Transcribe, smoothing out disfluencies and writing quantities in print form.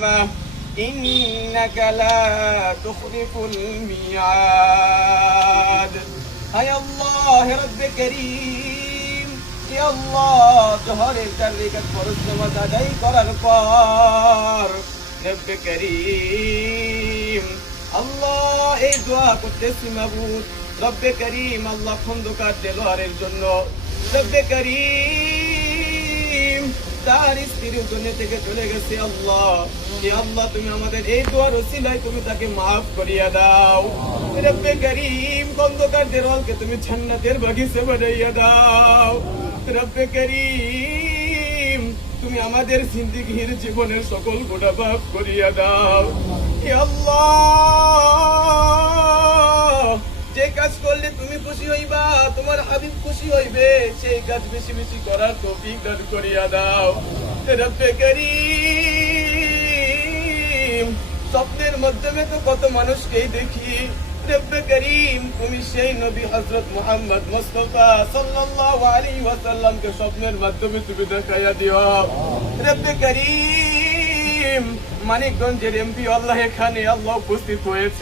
القيامة إنك لا تخلف الميعاد هاي الله رب كريم يا الله জোহরের 4 রাকাত ফরজ নামাজ আদায় করার পর রব করিম আল্লাহ এই দোয়া করতেছি মাবুদ রব করিম আল্লাহ খন্দকার দেলোয়ারের জন্য রব করিম তার স্ত্রী দুনিয়া থেকে চলে গেছে আল্লাহ ইয়া আল্লাহ তুমি আমাদের এই দোয়ার ওসিলায় তুমি তাকে maaf করিয়া দাও রব করিম খন্দকার দেলোয়ারকে তুমি জান্নাতের বাগিচা বানাইয়া দাও রব করিম তুমি আমাদের জিন্দেগীর জীবনের সকল গুনাহ maaf করিয়া দাও হে আল্লাহ যে কাজ করলে তুমি খুশি হইবা তোমার হাবিব খুশি হইবে সেই কাজ বেশি বেশি করার তৌফিক দান করিয়া দাও রব্বে করিম স্বপ্নের মাধ্যমে তো কত মানুষকেই দেখি রব্বে করিম তুমি সেই নবী হযরত মুহাম্মদ মুস্তাফা সাল্লাল্লাহু আলাইহি ওয়াসাল্লামকে স্বপ্নের মাধ্যমে তুমি দেখাইয়া দিও রব্বে করিম মানিকগঞ্জের এমপি আল্লাহ এখানে আল্লাহ উপস্থিত হয়েছে।